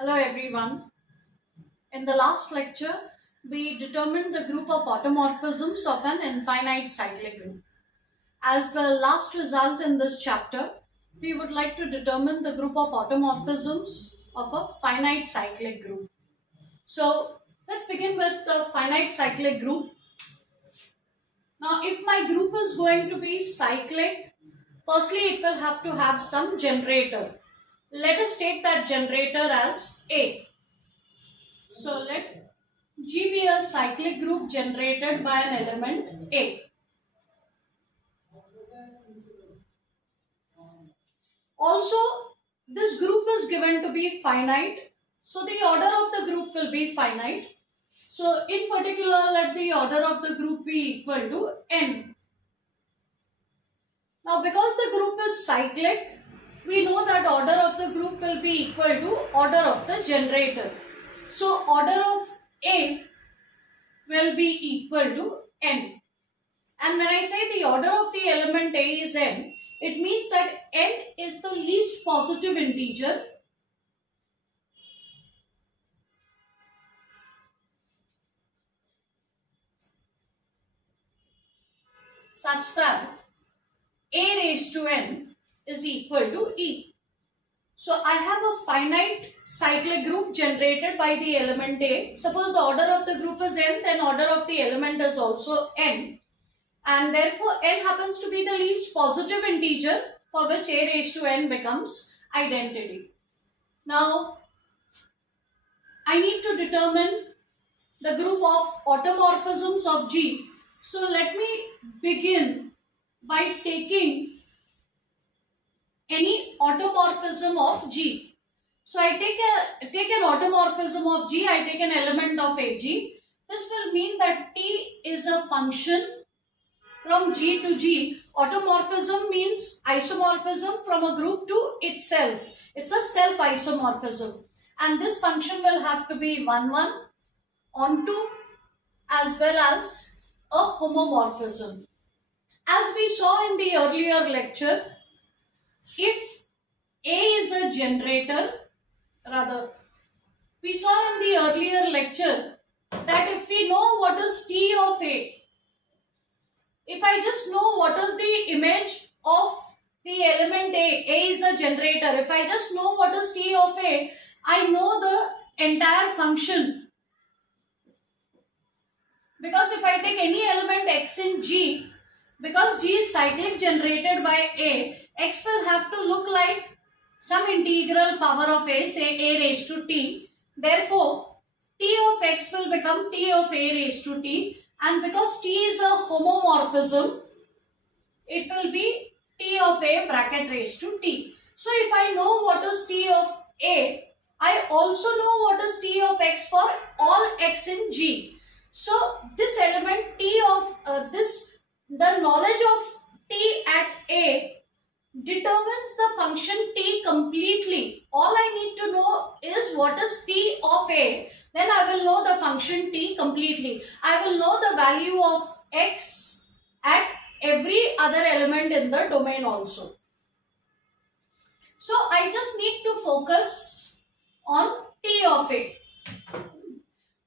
Hello everyone. In the last lecture, we determined the group of automorphisms of an infinite cyclic group. As a last result in this chapter, we would like to determine the group of automorphisms of a finite cyclic group. So let's begin with the finite cyclic group. Now, if my group is going to be cyclic, firstly it will have to have some generator. Let us take that generator as A. So let G be a cyclic group generated by an element A. Also, this group is given to be finite. So the order of the group will be finite. So in particular, let the order of the group be equal to n. Now because the group is cyclic, we know that order of the group will be equal to order of the generator. So order of A will be equal to n. And when I say the order of the element A is n, it means that n is the least positive integer such that A raised to n is equal to E. So I have a finite cyclic group generated by the element A. Suppose the order of the group is n, then order of the element is also n. And therefore n happens to be the least positive integer for which A raised to n becomes identity. Now, I need to determine the group of automorphisms of G. So let me begin by taking any automorphism of G. So I take an automorphism of G, I take an element of AG. This will mean that T is a function from G to G. Automorphism means isomorphism from a group to itself. It's a self-isomorphism. And this function will have to be 1, 1, onto as well as a homomorphism. As we saw in the earlier lecture, if A is a generator, we saw in the earlier lecture that if we know what is T of A, if I just know what is the image of the element A is the generator. If I just know what is T of A, I know the entire function. Because if I take any element x in G, because G is cyclic generated by A, x will have to look like some integral power of A, say A raised to T. Therefore, T of x will become T of A raised to T. And because T is a homomorphism, it will be T of A bracket raised to T. So if I know what is T of A, I also know what is T of x for all x in G. So this element T of the knowledge of T at A determines the function T completely. All I need to know is what is T of A. Then I will know the function T completely. I will know the value of x at every other element in the domain also. So I just need to focus on T of A.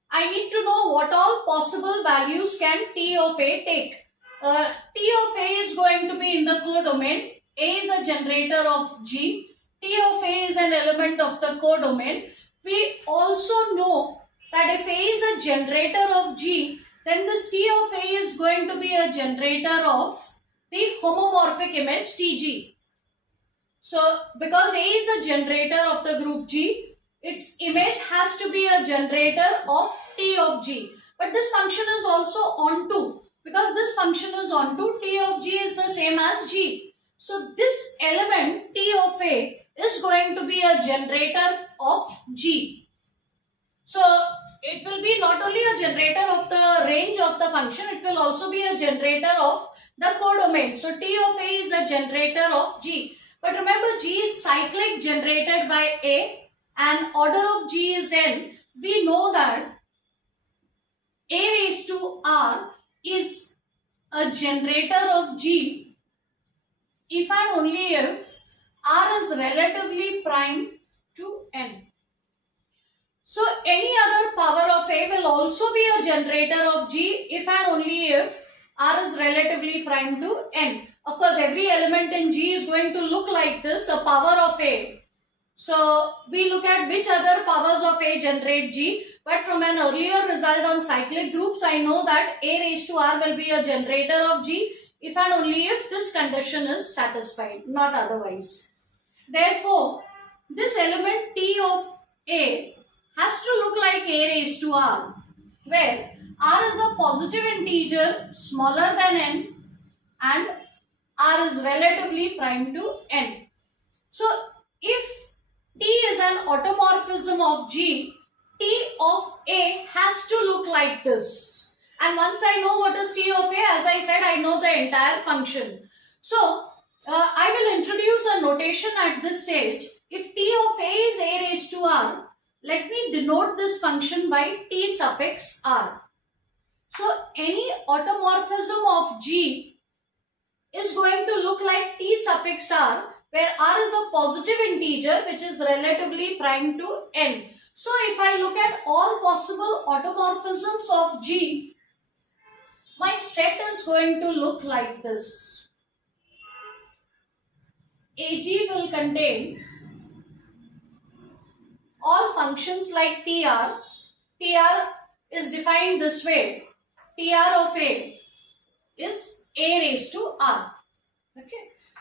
I need to know what all possible values can T of A take. T of A is going to be in the codomain. A is a generator of G. T of A is an element of the codomain. We also know that if A is a generator of G, then this T of A is going to be a generator of the homomorphic image TG. So, because A is a generator of the group G, its image has to be a generator of T of G. But this function is also onto. Because this function is onto, T of G is the same as G. So, this element T of A is going to be a generator of G. So, it will be not only a generator of the range of the function, it will also be a generator of the codomain. So, T of A is a generator of G. But remember, G is cyclic generated by A and order of G is n. We know that A raised to R is a generator of G if and only if R is relatively prime to n. So any other power of A will also be a generator of G if and only if R is relatively prime to N. Of course, every element in G is going to look like this, a power of A. So we look at which other powers of A generate G. But from an earlier result on cyclic groups, I know that A raised to R will be a generator of G if and only if this condition is satisfied, not otherwise. Therefore, this element T of A has to look like A raised to R, where R is a positive integer smaller than N and R is relatively prime to N. So, if T is an automorphism of G, T of A has to look like this. And once I know what is T of A, as I said, I know the entire function. So, I will introduce a notation at this stage. If T of A is A raised to R, let me denote this function by T suffix R. So, any automorphism of G is going to look like T suffix R, where R is a positive integer which is relatively prime to N. So, if I look at all possible automorphisms of G, my set is going to look like this. AG will contain all functions like TR. TR is defined this way. TR of A is A raised to R. Okay.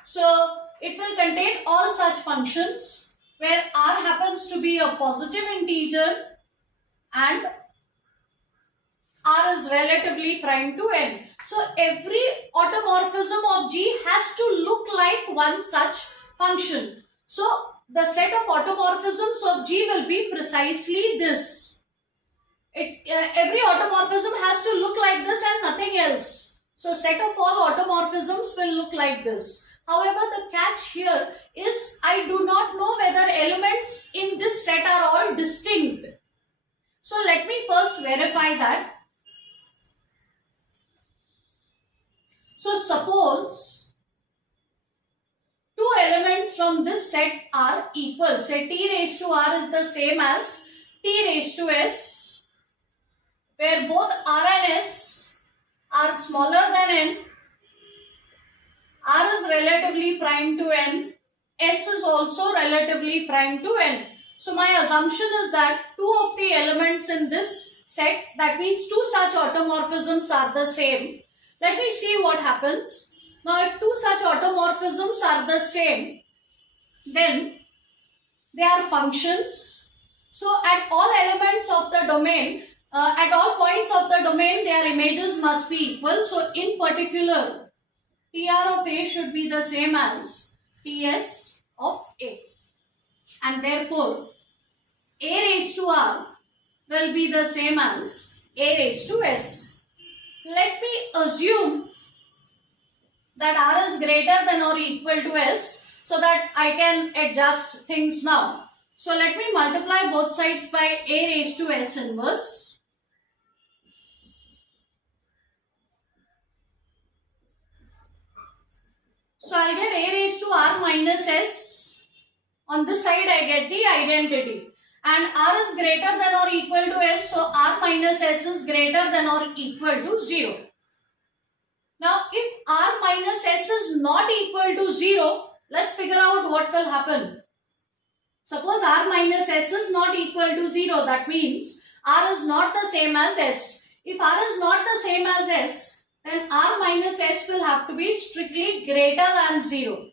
So, it will contain all such functions where R happens to be a positive integer and R is relatively prime to N. So, every automorphism of G has to look like one such function. So, the set of automorphisms of G will be precisely this. Every automorphism has to look like this and nothing else. So, set of all automorphisms will look like this. However, the catch here is I do not know whether elements in this set are all distinct. So, let me first verify that. So, suppose two elements from this set are equal. Say T raised to R is the same as T raised to S, where both R and S are smaller than N. R is relatively prime to N. S is also relatively prime to N. So, my assumption is that two of the elements in this set, that means two such automorphisms are the same. Let me see what happens. Now, if two such automorphisms are the same, then they are functions. So, at all elements of the domain, at all points of the domain, their images must be equal. So, in particular, TR of A should be the same as TS of A. And therefore, A raised to R will be the same as A raised to S. Let me assume that R is greater than or equal to S so that I can adjust things now. So let me multiply both sides by A raised to S inverse. So I'll get A raised to R minus S. On this side I get the identity. And R is greater than or equal to S, so R minus S is greater than or equal to 0. Now, if R minus S is not equal to 0, let's figure out what will happen. Suppose R minus S is not equal to 0, that means R is not the same as S. If R is not the same as S, then R minus S will have to be strictly greater than 0.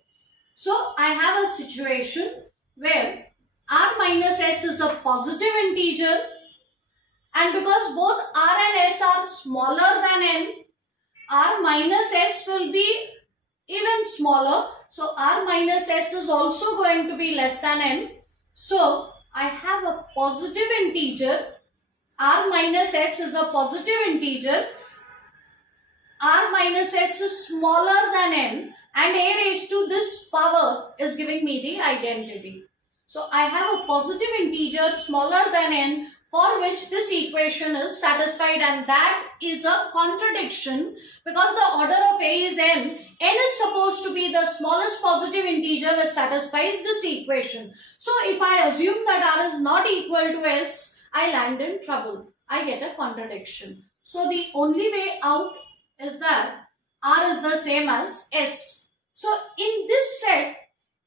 So, I have a situation where R minus S is a positive integer, and because both R and S are smaller than N, R minus S will be even smaller. So, R minus S is also going to be less than N. So, I have a positive integer. R minus S is a positive integer. R minus S is smaller than N, and A raised to this power is giving me the identity. So, I have a positive integer smaller than N for which this equation is satisfied, and that is a contradiction because the order of A is N. N is supposed to be the smallest positive integer which satisfies this equation. So, if I assume that R is not equal to S, I land in trouble. I get a contradiction. So the only way out is that R is the same as S. So in this set,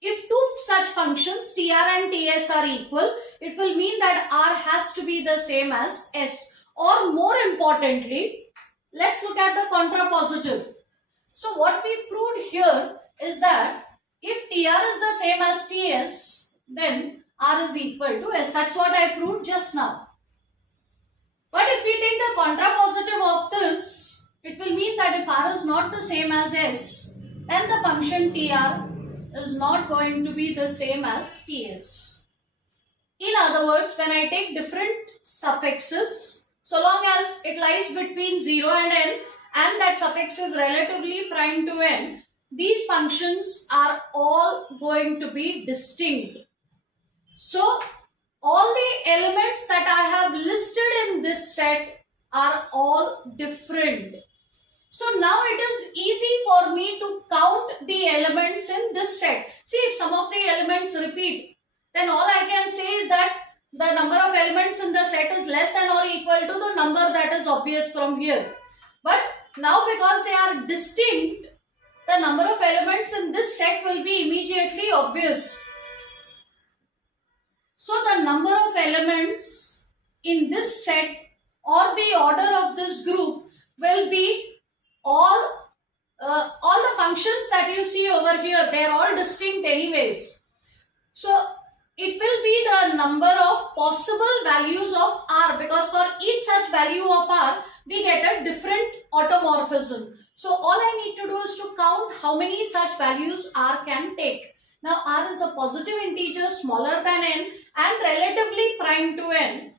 if two such functions Tr and Ts are equal, it will mean that R has to be the same as S. Or more importantly, let's look at the contrapositive. So what we proved here is that if Tr is the same as Ts, then R is equal to S. That's what I proved just now. But if we take the contrapositive of this, it will mean that if R is not the same as S, then the function Tr is not going to be the same as Ts. In other words, when I take different suffixes, so long as it lies between 0 and n, and that suffix is relatively prime to n, these functions are all going to be distinct. So, all the elements that I have listed in this set are all different. So now it is easy for me to count the elements in this set. See, if some of the elements repeat, then all I can say is that the number of elements in the set is less than or equal to the number that is obvious from here. But now because they are distinct, the number of elements in this set will be immediately obvious. So the number of elements in this set or the order of this group will be all the functions that you see over here. They are all distinct anyways. So it will be the number of possible values of R, because for each such value of R, we get a different automorphism. So all I need to do is to count how many such values R can take. Now R is a positive integer smaller than n and relatively prime to n.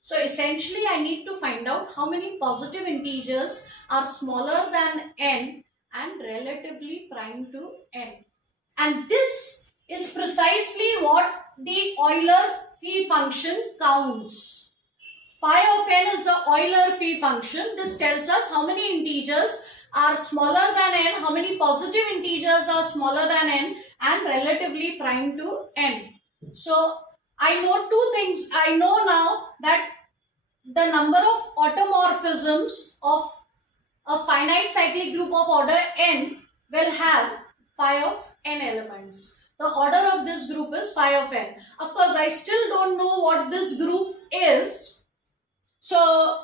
So essentially I need to find out how many positive integers are smaller than n and relatively prime to n. And this is precisely what the Euler phi function counts. Phi of n is the Euler phi function. This tells us how many integers are smaller than n, how many positive integers are smaller than n and relatively prime to n. So I know two things. I know now that the number of automorphisms of a finite cyclic group of order n will have phi of n elements. The order of this group is phi of n. Of course, I still don't know what this group is. So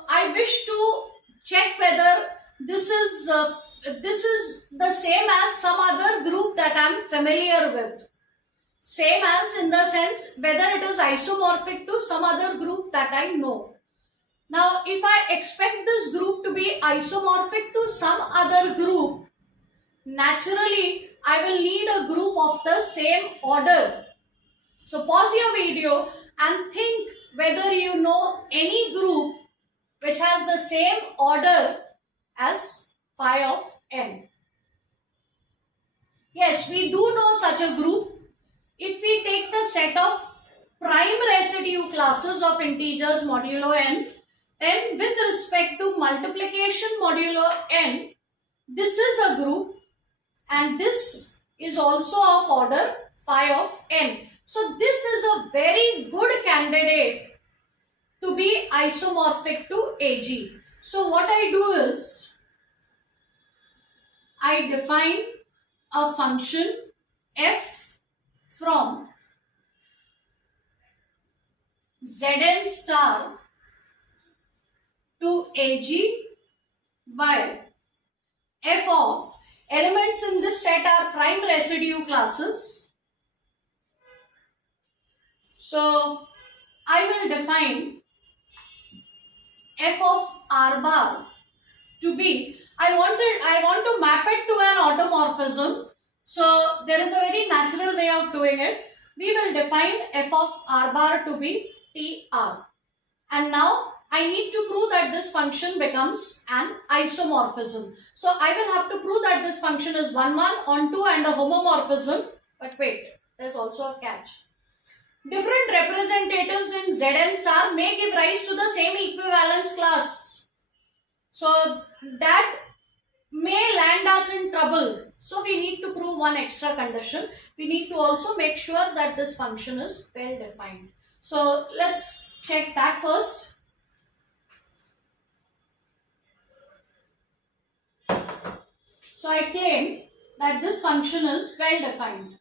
I wish to check whether this is the same as some other group that I am familiar with. Same as in the sense whether it is isomorphic to some other group that I know. Now, if I expect this group to be isomorphic to some other group, naturally, I will need a group of the same order. So, pause your video and think whether you know any group which has the same order as phi of n. Yes, we do know such a group. If we take the set of prime residue classes of integers modulo n, then with respect to multiplication modulo n, this is a group and this is also of order phi of n. So this is a very good candidate to be isomorphic to AG. So what I do is, I define a function f from Zn star to AG while f of elements in this set are prime residue classes. So I will define f of r bar to be, I want to map it to an automorphism. So there is a very natural way of doing it. We will define f of r bar to be tr. And now I need to prove that this function becomes an isomorphism. So I will have to prove that this function is 1, 1, on 2 and a homomorphism. But wait, there's also a catch. Different representatives in Zn star may give rise to the same equivalence class. So that may land us in trouble. So we need to prove one extra condition. We need to also make sure that this function is well defined. So let's check that first. So I claim that this function is well defined.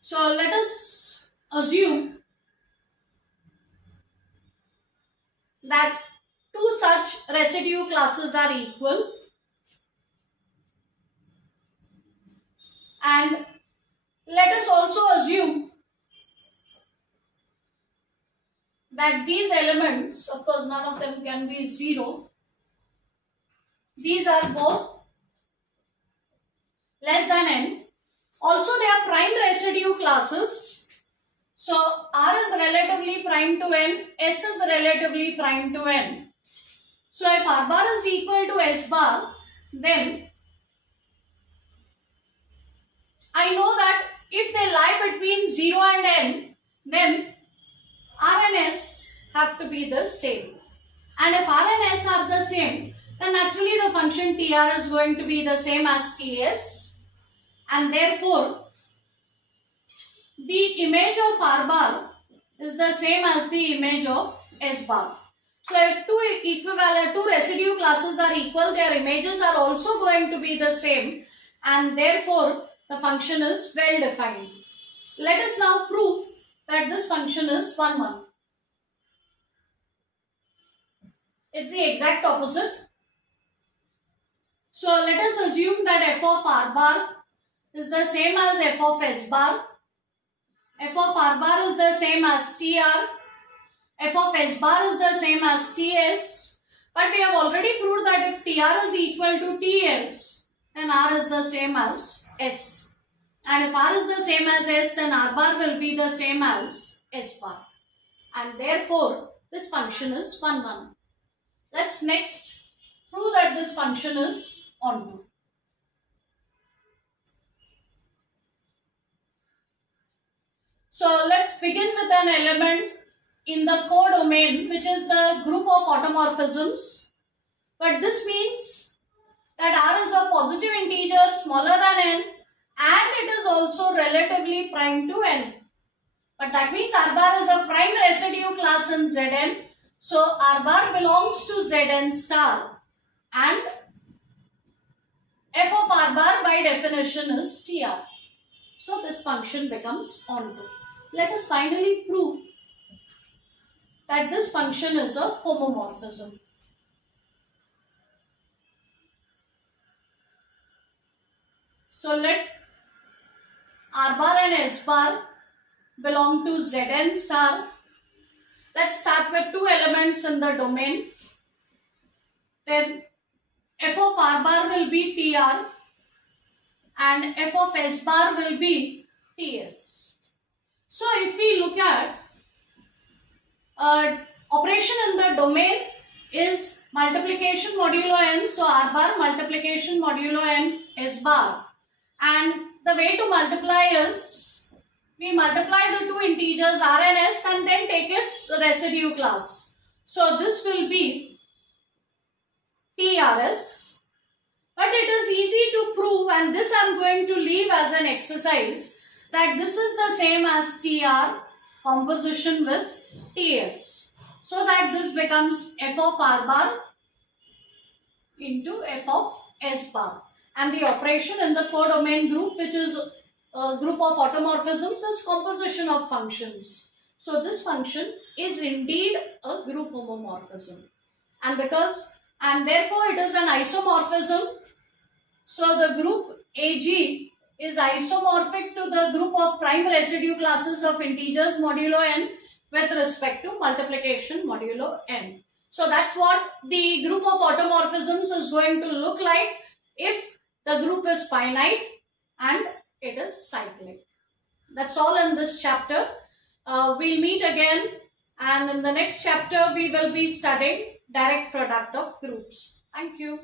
So let us assume that two such residue classes are equal, and let us also assume that these elements, of course none of them can be 0, these are both less than n. Also they are prime residue classes. So R is relatively prime to n, S is relatively prime to n. So if R bar is equal to S bar, then I know that if they lie between 0 and n, then R and S have to be the same. And if R and S are the same, then naturally the function TR is going to be the same as TS. And therefore, the image of R bar is the same as the image of S bar. So if two residue classes are equal, their images are also going to be the same, and therefore the function is well defined. Let us now prove that this function is 1, 1. It's the exact opposite. So let us assume that f of R bar is the same as f of S bar. F of R bar is the same as TR. F of S bar is the same as TS. But we have already proved that if TR is equal to TS, then R is the same as S. And if R is the same as S, then R bar will be the same as S bar. And therefore, this function is 1, 1. Let's next prove that this function is onto. So let's begin with an element in the codomain, which is the group of automorphisms. But this means that R is a positive integer smaller than n, and it is also relatively prime to n. But that means R bar is a prime residue class in Zn. So R bar belongs to Zn star, and f of R bar by definition is TR. So this function becomes onto. Let us finally prove that this function is a homomorphism. So let R bar and S bar belong to Zn star. Let's start with two elements in the domain. Then f of R bar will be TR and f of S bar will be TS. So if we look at operation in the domain is multiplication modulo n, so R bar multiplication modulo n S bar, and the way to multiply is we multiply the two integers R and S and then take its residue class. So this will be TRS, but it is easy to prove, and this I am going to leave as an exercise, that this is the same as TR composition with TS. So that this becomes f of R bar into f of S bar. And the operation in the codomain group, which is a group of automorphisms, is composition of functions. So this function is indeed a group homomorphism. And therefore it is an isomorphism. So the group AG is isomorphic to the group of prime residue classes of integers modulo n with respect to multiplication modulo n. So that's what the group of automorphisms is going to look like if the group is finite and it is cyclic. That's all in this chapter. We'll meet again, and in the next chapter we will be studying direct product of groups. Thank you.